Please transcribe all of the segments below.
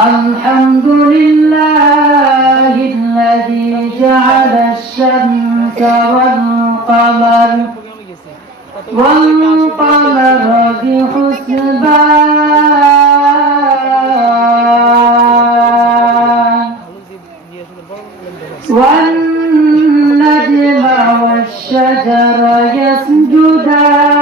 الحمد لله الذي جعل الشمس والقمر والقمر بحسبان. والنجم والشجر يسجدان.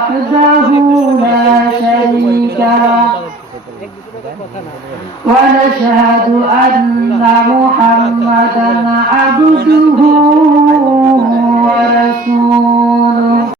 وحده لا شريك له ونشهد أن محمدا عبده